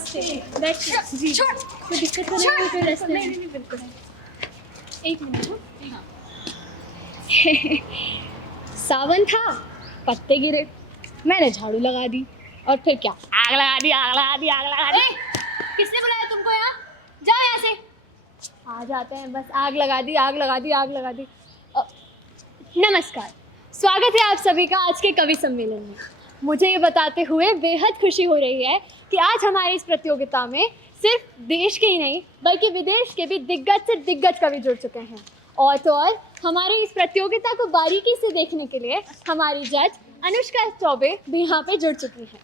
नमस्ते। जी कोई दिक्कत तो नहीं कोई रास्ते में? नहीं बिल्कुल। एक मिनट। सावन था, पत्ते गिरे, मैंने झाड़ू लगा दी और फिर क्या, आग लगा दी, आग लगा दी, आग लगा दी। किसने बुलाया तुमको यहाँ? जाओ यहाँ से। आ जाते हैं बस, आग लगा दी, आग लगा दी, आग लगा दी। नमस्कार, स्वागत है आप सभी का आज के कवि सम्मेलन में। मुझे ये बताते हुए बेहद खुशी हो रही है कि आज हमारी इस प्रतियोगिता में सिर्फ देश के ही नहीं बल्कि विदेश के भी दिग्गज से दिग्गज कवि जुड़ चुके हैं। और तो और हमारी इस प्रतियोगिता को बारीकी से देखने के लिए हमारी जज अनुष्का चौबे भी यहाँ पे जुड़ चुकी हैं।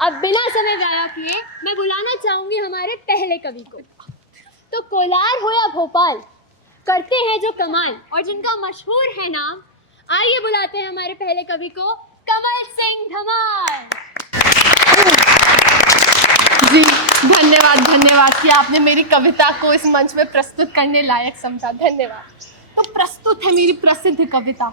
अब बिना समय ज़ाया किए मैं बुलाना चाहूँगी हमारे पहले कवि को। तो कोलार हो या भोपाल, करते हैं जो कमाल और जिनका मशहूर है नाम, आइए बुलाते हैं हमारे पहले कवि को, कमल सिंह धमाल। जी धन्यवाद कि आपने मेरी कविता को इस मंच में प्रस्तुत करने लायक समझा, धन्यवाद। तो प्रस्तुत है मेरी प्रसिद्ध कविता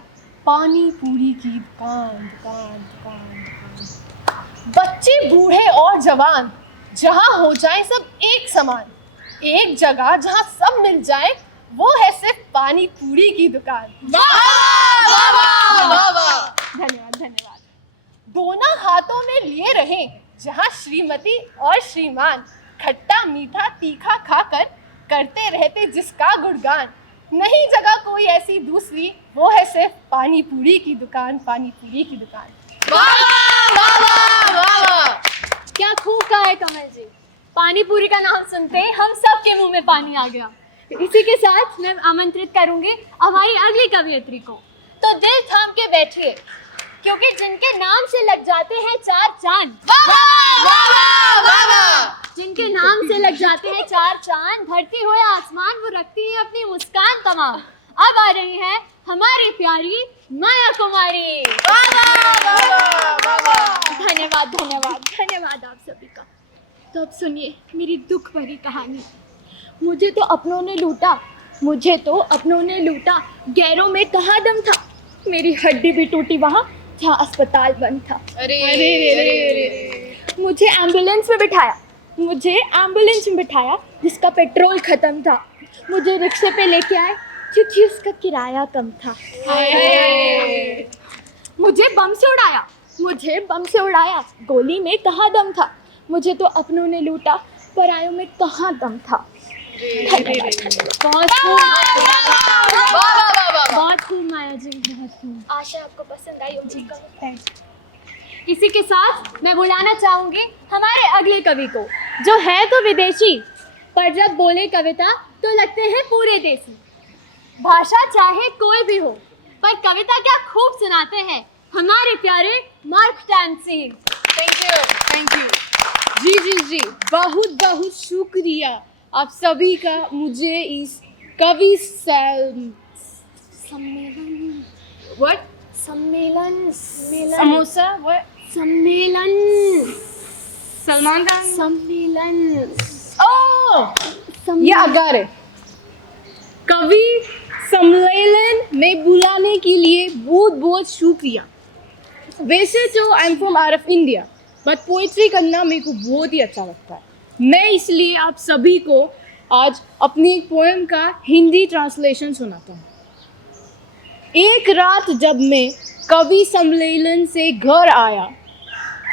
पानी पूरी की दुकान दुकान दुकान दुकान। बच्चे बूढ़े और जवान जहाँ हो जाए सब एक समान, एक जगह जहाँ सब मिल जाए वो है सिर्फ पानी पूरी की दुकान। धन्यवाद। दोनों हाथों में लिए रहे जहाँ श्रीमती और श्रीमान, खट्टा मीठा तीखा खाकर करते रहते जिसका गुणगान, नहीं जगह कोई ऐसी दूसरी वो है सिर्फ पानी पूरी की दुकान, पानी पूरी की दुकान। क्या खूब कहा है कमल जी। पानी पूरी का नाम सुनते ही हम सब के मुंह में पानी आ गया। इसी के साथ मैं आमंत्रित करूंगी हमारी अगली कवियत्री को। तो दिल थाम के बैठिए क्योंकि जिनके नाम से लग जाते हैं चार चांद, जिनके नाम से लग जाते हैं चार चांद, धरती हो या आसमान वो रखती है अपनी मुस्कान तमाम। अब आ रही है हमारी प्यारी माया कुमारी। धन्यवाद आप सभी का। तो अब सुनिए मेरी दुख भरी कहानी। मुझे तो अपनों ने लूटा, गैरों में कहाँ दम था, मेरी हड्डी भी टूटी वहाँ जहाँ अस्पताल बंद था। अरे मुझे एम्बुलेंस में बिठाया जिसका पेट्रोल खत्म था, मुझे रिक्शे पे लेके आए क्योंकि उसका किराया कम था। मुझे बम से उड़ाया, गोली में कहाँ दम था, मुझे तो अपनों ने लूटा परायों में कहाँ दम था। बहुत खूब माया जी, बहुत खूब। आशा आपको पसंद आई होगी। इसी के साथ मैं बुलाना चाहूंगी हमारे अगले कवि को, जो है तो विदेशी पर जब बोले कविता तो लगते हैं पूरे देसी। भाषा चाहे कोई भी हो पर कविता क्या खूब सुनाते हैं हमारे प्यारे मार्क टैंसी। थैंक यू जी, बहुत शुक्रिया आप सभी का मुझे इस कवि कवि सम्मेलन में बुलाने के लिए बहुत शुक्रिया। वैसे तो I am from out of India but poetry करना मेरे को बहुत ही अच्छा लगता है। मैं इसलिए आप सभी को आज अपनी एक पोएम का हिंदी ट्रांसलेशन सुनाता हूँ। एक रात जब मैं कवि सम्मेलन से घर आया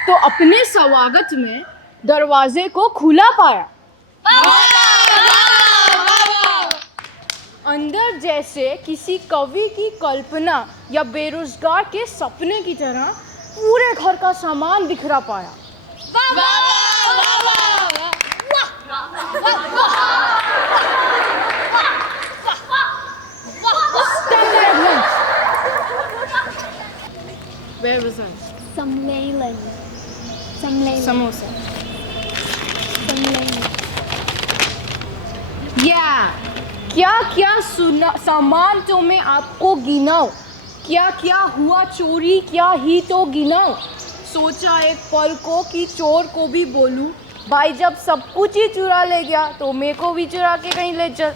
तो अपने स्वागत में दरवाजे को खुला पाया। अंदर जैसे किसी कवि की कल्पना या बेरोजगार के सपने की तरह पूरे घर का सामान बिखरा पाया। Where was I? सम्मेलन। समोसा। क्या सामान तो मैं आपको गिनाऊं, क्या हुआ चोरी क्या ही तो गिनाऊं। सोचा एक पल को कि चोर को भी बोलूं, भाई जब सब कुछ ही चुरा ले गया तो मेरे को भी चुरा के कहीं ले चल।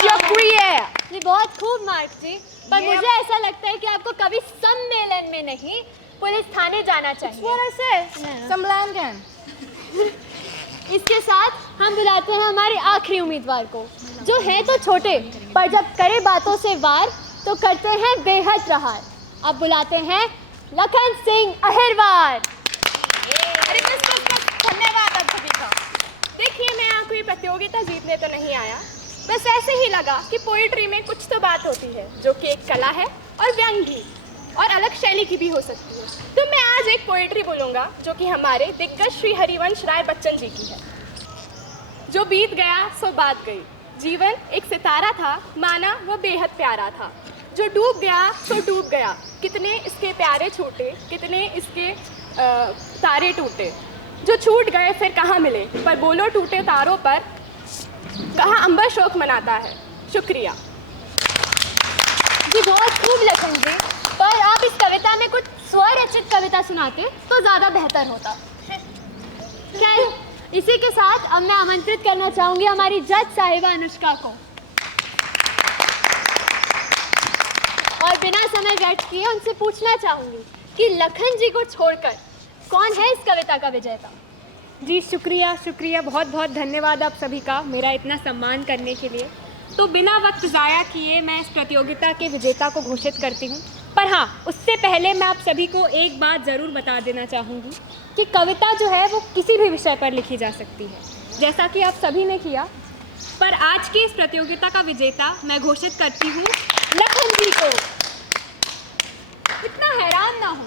शुक्रिया। बहुत खूब मार्क जी, पर मुझे ऐसा लगता है कि आपको कवि सम्मेलन में नहीं पुलिस थाने जाना चाहिए। What I said. सम्मेलन can. इसके साथ हम बुलाते हैं हमारे आखिरी उम्मीदवार को, जो है तो छोटे पर जब करे बातों से वार तो करते हैं बेहद प्रहार। अब बुलाते हैं लखन सिंह अहिरवार। अरे बस धन्यवाद आप सभी का। देखिए, मैं यहाँ कोई प्रतियोगिता जीतने तो नहीं आया, बस ऐसे ही लगा कि पोइट्री में कुछ तो बात होती है जो कि एक कला है और व्यंग भी और अलग शैली की भी हो सकती है। तो मैं आज एक पोइट्री बोलूँगा जो कि हमारे दिग्गज श्री हरिवंश राय बच्चन जी की है। जो बीत गया सो बात गई, जीवन एक सितारा था, माना वो बेहद प्यारा था। जो डूब गया सो डूब गया, कितने इसके प्यारे छूटे, कितने इसके तारे टूटे। जो छूट गए फिर कहाँ मिले, पर बोलो टूटे तारों पर कहाँ अंबर शोक मनाता है। शुक्रिया जी, बहुत खूब लखन जी, पर आप इस कविता में कुछ स्वरचित कविता सुनाते तो ज़्यादा बेहतर होता। खैर, इसी के साथ अब मैं आमंत्रित करना चाहूँगी हमारी जज साहिबा अनुष्का को, और बिना समय व्यर्थ किए उनसे पूछना चाहूँगी कि लखन जी को छोड़कर कौन है इस कविता का विजेता। जी, शुक्रिया, बहुत बहुत धन्यवाद आप सभी का मेरा इतना सम्मान करने के लिए। तो बिना वक्त ज़ाया किए मैं इस प्रतियोगिता के विजेता को घोषित करती हूँ। पर हाँ, उससे पहले मैं आप सभी को एक बात ज़रूर बता देना चाहूँगी कि कविता जो है वो किसी भी विषय पर लिखी जा सकती है, जैसा कि आप सभी ने किया। पर आज की इस प्रतियोगिता का विजेता मैं घोषित करती हूँ लखन जी को। इतना हैरान ना हो,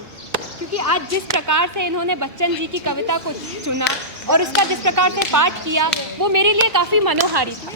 क्योंकि आज जिस प्रकार से इन्होंने बच्चन जी की कविता को चुना और उसका जिस प्रकार से पाठ किया वो मेरे लिए काफ़ी मनोहारी था।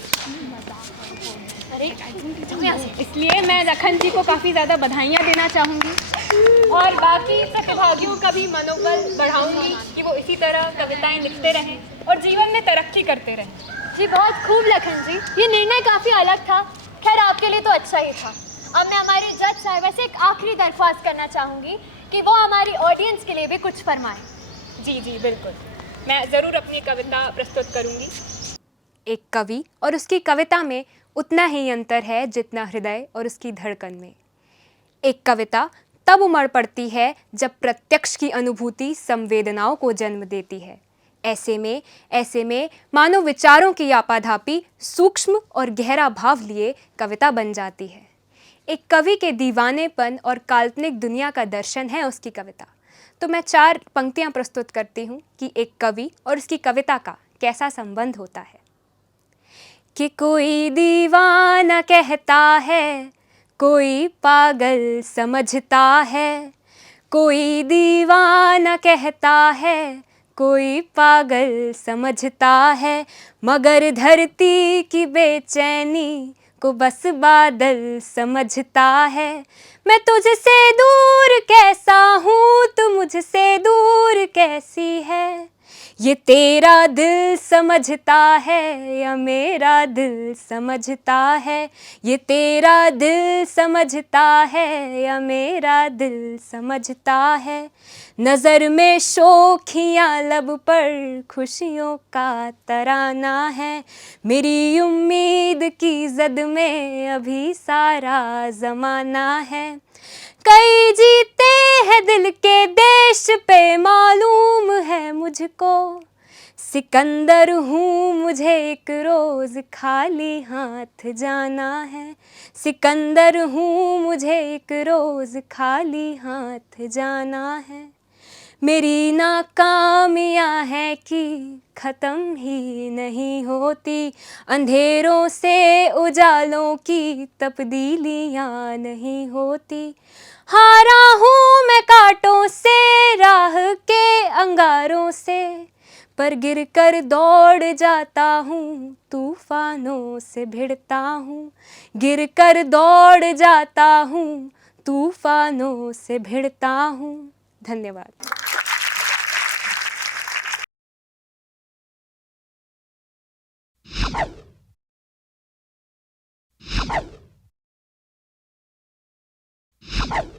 इसलिए मैं लखन जी को काफ़ी ज़्यादा बधाइयाँ देना चाहूँगी और बाकी प्रतिभागियों का भी मनोबल बढ़ाऊँगी कि वो इसी तरह कविताएं लिखते रहें और जीवन में तरक्की करते रहें। जी, बहुत खूब लखन जी, ये निर्णय काफ़ी अलग था। खैर, आपके लिए तो अच्छा ही था। अब मैं हमारी जज साहिबा से एक आखिरी दरख्वास्त करना चाहूँगी कि वो हमारी ऑडियंस के लिए भी कुछ फरमाएं। जी बिल्कुल, मैं ज़रूर अपनी कविता प्रस्तुत करूँगी। एक कवि और उसकी कविता में उतना ही अंतर है जितना हृदय और उसकी धड़कन में। एक कविता तब उमड़ पड़ती है जब प्रत्यक्ष की अनुभूति संवेदनाओं को जन्म देती है। ऐसे में मानव विचारों की आपाधापी सूक्ष्म और गहरा भाव लिए कविता बन जाती है। एक कवि के दीवानेपन और काल्पनिक दुनिया का दर्शन है उसकी कविता। तो मैं 4 पंक्तियां प्रस्तुत करती हूँ कि एक कवि और उसकी कविता का कैसा संबंध होता है। कि कोई दीवाना कहता है, कोई पागल समझता है। कोई दीवाना कहता है, कोई पागल समझता है। मगर धरती की बेचैनी को बस बादल समझता है। मैं तुझसे दूर कैसा हूँ, तू मुझसे दूर कैसी है। ये तेरा दिल समझता है या मेरा दिल समझता है। ये तेरा दिल समझता है या मेरा दिल समझता है। नज़र में शोखियाँ, लब पर खुशियों का तराना है। मेरी उम्मीद की जद में अभी सारा ज़माना है। कई जीते हैं दिल के देश पे, मालूम है मुझको। सिकंदर हूँ, मुझे एक रोज़ खाली हाथ जाना है। सिकंदर हूँ, मुझे एक रोज़ खाली हाथ जाना है। मेरी नाकामियाँ हैं कि ख़त्म ही नहीं होती। अंधेरों से उजालों की तब्दीलियाँ नहीं होती। हारा हूँ मैं कांटों से, राह के अंगारों से, पर गिर कर दौड़ जाता हूँ, तूफानों से भिड़ता हूँ। गिर कर दौड़ जाता हूँ, तूफानों से भिड़ता हूँ। धन्यवाद। You